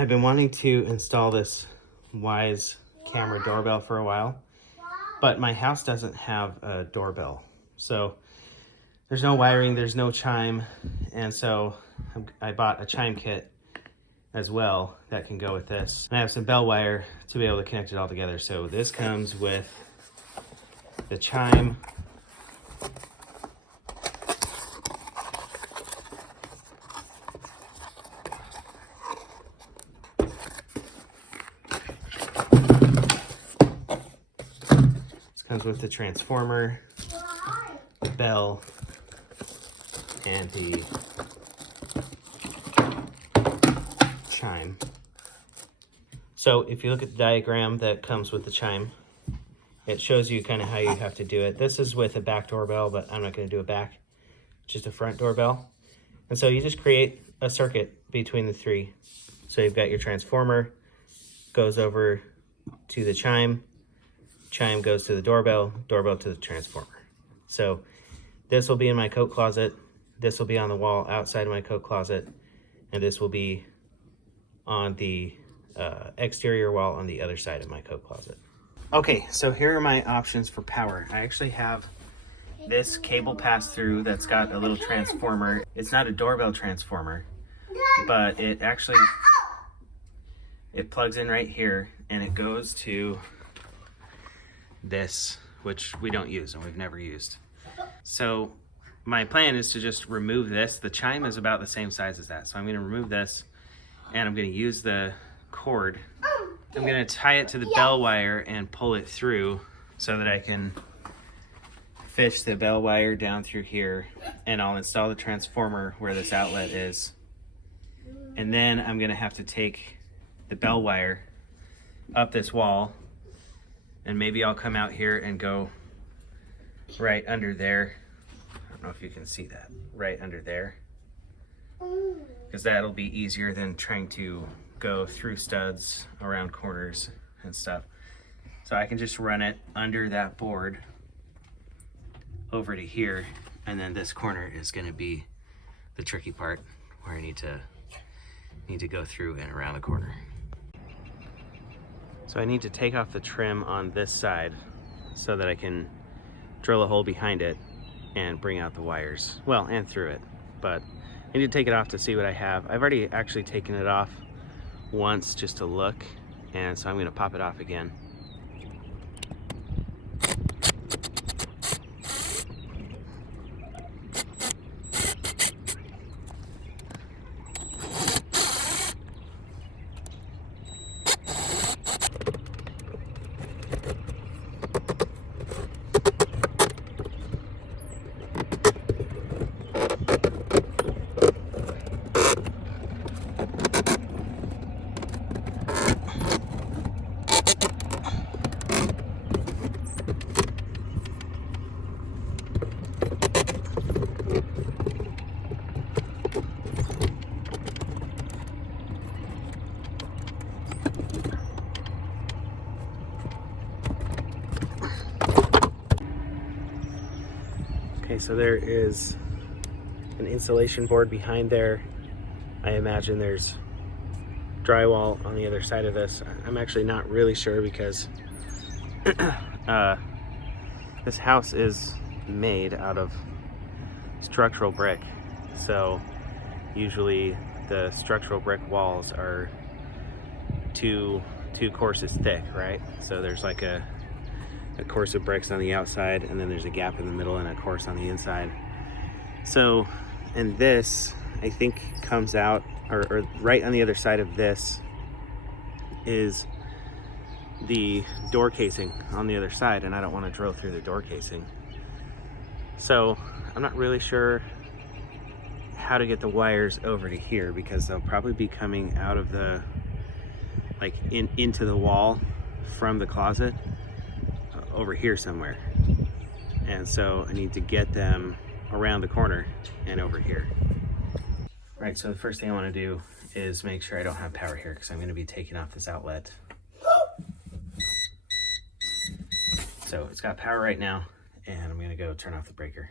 I've been wanting to install this Wyze camera doorbell for a while, but my house doesn't have a doorbell. So there's no wiring, there's no chime, and so I bought a chime kit as well that can go with this. And I have some bell wire to be able to connect it all together. So this comes with the chime, this comes with the transformer, the bell, and the chime. So if you look at the diagram that comes with the chime, it shows you kind of how you have to do it. This is with a back doorbell, but I'm not going to do a back, just a front doorbell. And so you just create a circuit between the three. So you've got your transformer, goes over to the chime, chime goes to the doorbell, doorbell to the transformer. So this will be in my coat closet, this will be on the wall outside of my coat closet, and this will be on the exterior wall on the other side of my coat closet. Okay, so here are my options for power. I actually have this cable pass-through that's got a little transformer. It's not a doorbell transformer, but it plugs in right here and it goes to this, which we don't use and we've never used. So my plan is to just remove this. The chime is about the same size as that. So I'm gonna remove this and I'm gonna use the cord. I'm gonna tie it to the bell wire and pull it through so that I can fish the bell wire down through here, and I'll install the transformer where this outlet is. And then I'm gonna have to take the bell wire up this wall, and maybe I'll come out here and go right under there. I don't know if you can see that, right under there, because that'll be easier than trying to go through studs around corners and stuff. So I can just run it under that board over to here, and then this corner is going to be the tricky part where I need to go through and around the corner. So I need to take off the trim on this side so that I can drill a hole behind it and bring out the wires, well, and through it. But I need to take it off to see what I have. I've already actually taken it off once just to look, and so I'm going to pop it off again. Okay, so there is an insulation board behind there. I imagine there's drywall on the other side of this. I'm actually not really sure because this house is made out of structural brick. So usually the structural brick walls are two courses thick, right? So there's like a course of bricks on the outside, and then there's a gap in the middle and a course on the inside. So, and this I think comes out, or right on the other side of this is the door casing on the other side, and I don't want to drill through the door casing. So I'm not really sure how to get the wires over to here, because they'll probably be coming out of the, like into the wall from the closet over here somewhere. And so I need to get them around the corner and over here. Right, so the first thing I want to do is make sure I don't have power here, because I'm going to be taking off this outlet. So it's got power right now, and I'm going to go turn off the breaker.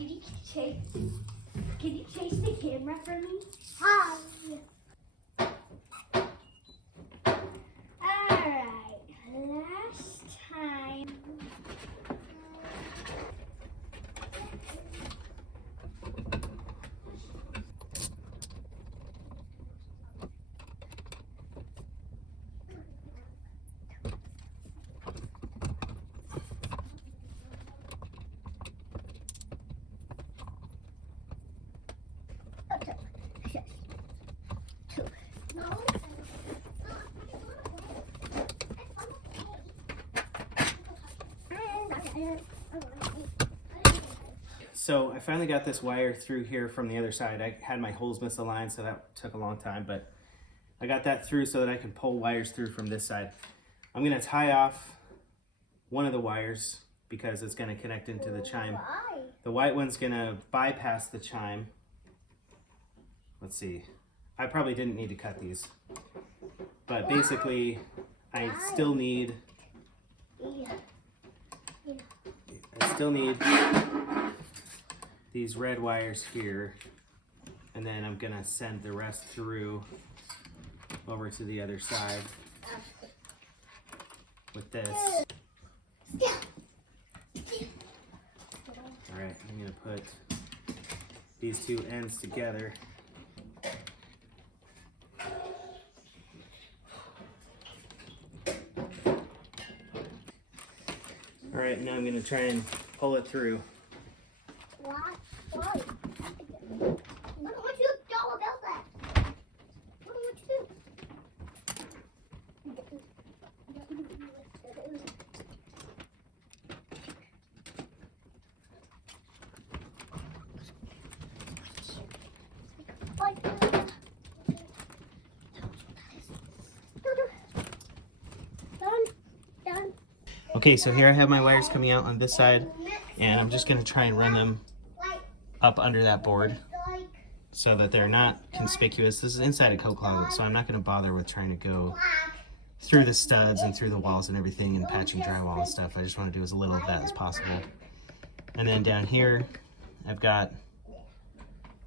Can you chase the camera for me? Hi. Alright, last time. So I finally got this wire through here from the other side. I had my holes misaligned, so that took a long time, but I got that through so that I can pull wires through from this side. I'm gonna tie off one of the wires because it's gonna connect into the chime. Why? The white one's gonna bypass the chime. Let's see. I probably didn't need to cut these, but basically I still need these red wires here, and then I'm gonna send the rest through over to the other side with this. Alright, I'm gonna put these two ends together. Alright, now I'm gonna try and pull it through. Why? Why? I don't want you to know about that. What do you want to do? Done. Okay, so here I have my wires coming out on this side, and I'm just gonna try and run them up under that board so that they're not conspicuous. This is inside a coat closet, so I'm not gonna bother with trying to go through the studs and through the walls and everything and patching drywall and stuff. I just wanna do as little of that as possible. And then down here, I've got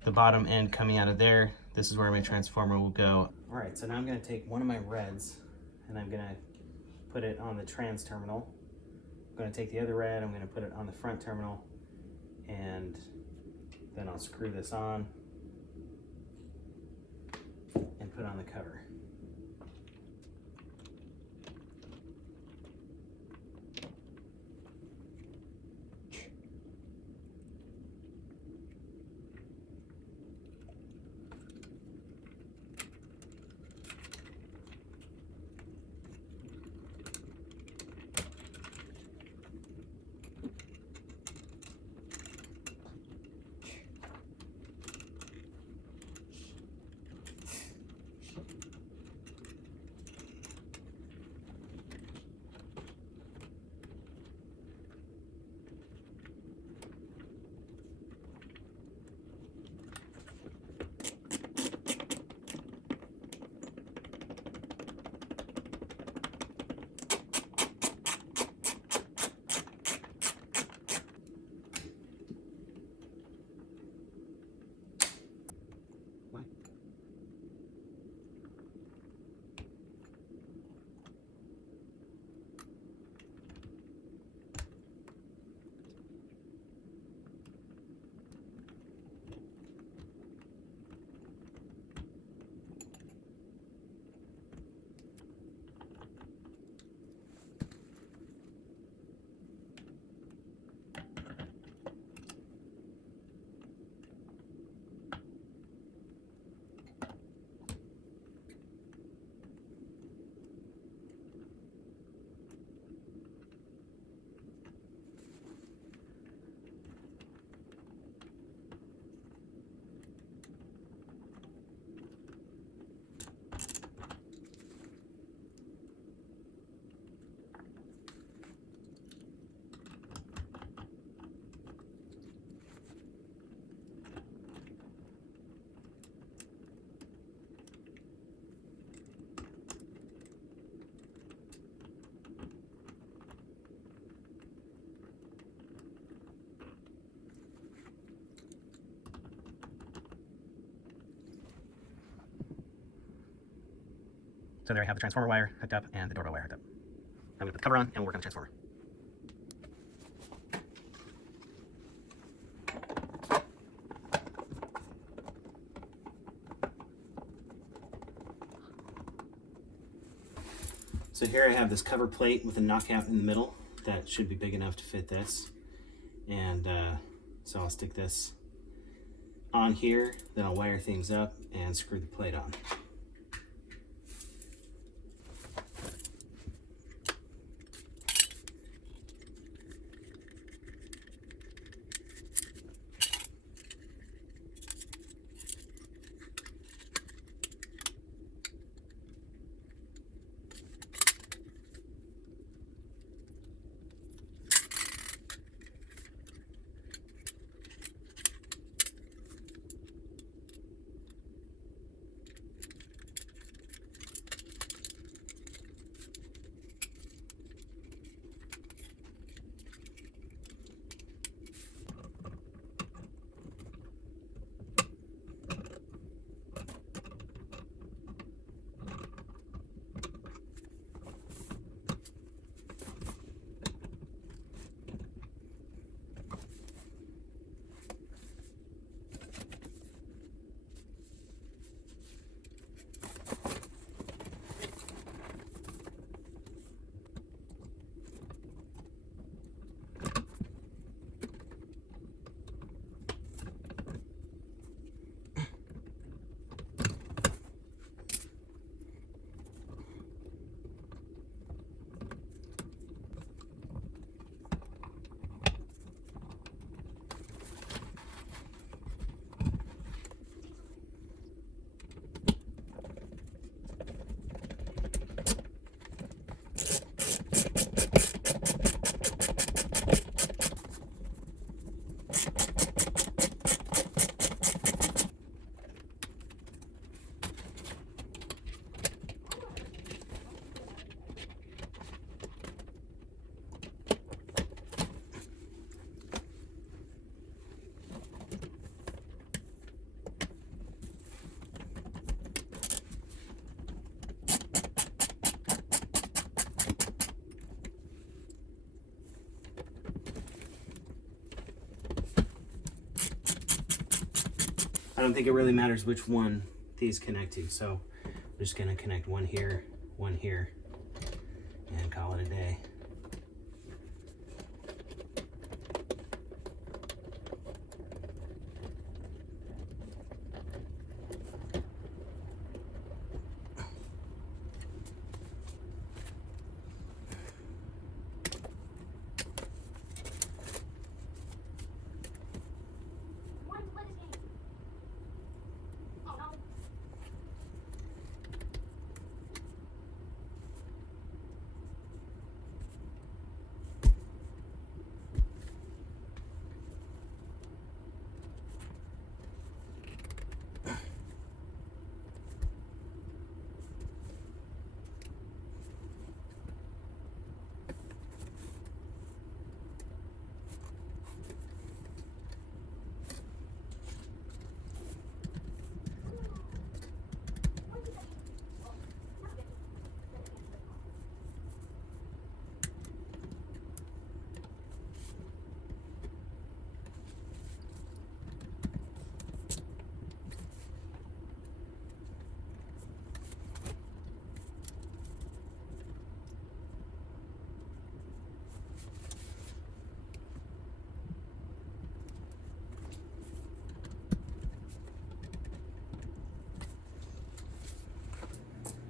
the bottom end coming out of there. This is where my transformer will go. All right, so now I'm gonna take one of my reds and I'm gonna put it on the trans terminal. I'm gonna take the other red, I'm gonna put it on the front terminal, and then I'll screw this on and put on the cover. So there I have the transformer wire hooked up and the doorbell wire hooked up. I'm gonna put the cover on and we'll work on the transformer. So here I have this cover plate with a knockout in the middle that should be big enough to fit this. And so I'll stick this on here, then I'll wire things up and screw the plate on. I don't think it really matters which one these connect to, so I'm just gonna connect one here, and call it a day.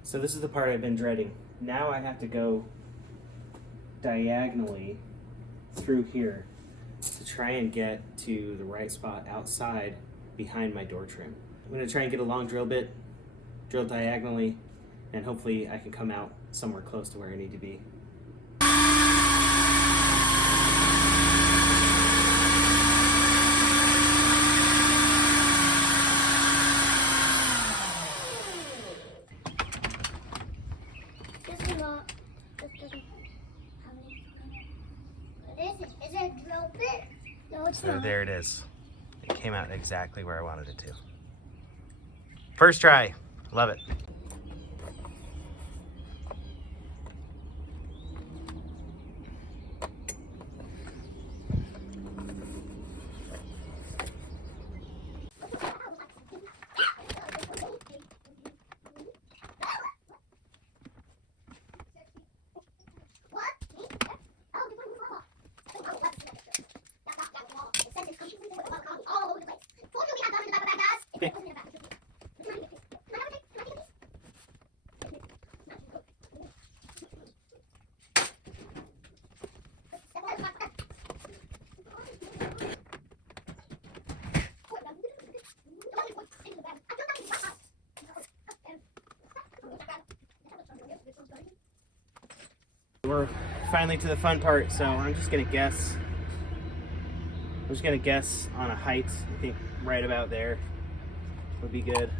So this is the part I've been dreading. Now I have to go diagonally through here to try and get to the right spot outside behind my door trim. I'm gonna try and get a long drill bit, drill diagonally, and hopefully I can come out somewhere close to where I need to be. So there it is. It came out exactly where I wanted it to. First try. Love it. We're finally to the fun part, so I'm just gonna guess. I'm just gonna guess on a height. I think right about there would be good.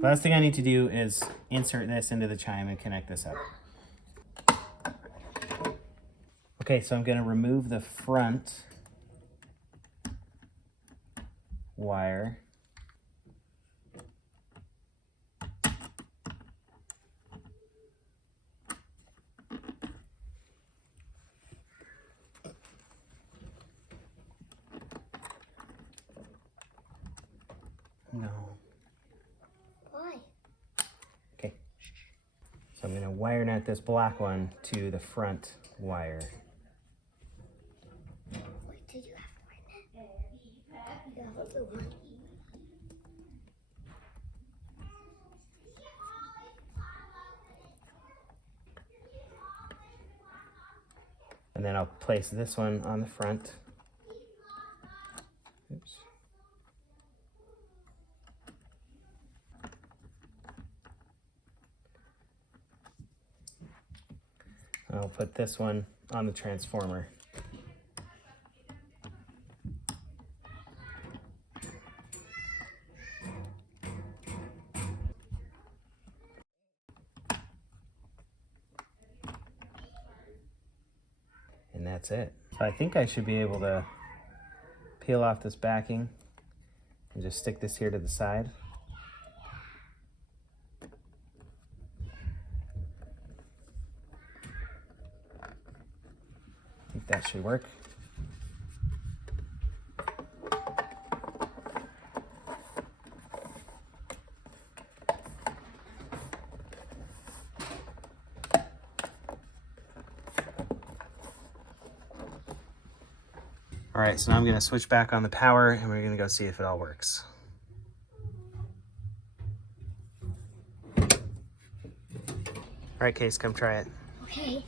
Last thing I need to do is insert this into the chime and connect this up. Okay, so I'm going to remove the front wire. No. Why? Okay. So I'm going to wire net this black one to the front wire. Wait, did you have to wire that? Yeah, I'll do one. And then I'll place this one on the front. Oops. I'll put this one on the transformer. that's it. So I think I should be able to peel off this backing and just stick this here to the side. I think that should work. All right, so now I'm gonna switch back on the power and we're gonna go see if it all works. All right, Case, come try it. Okay.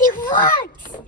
It works!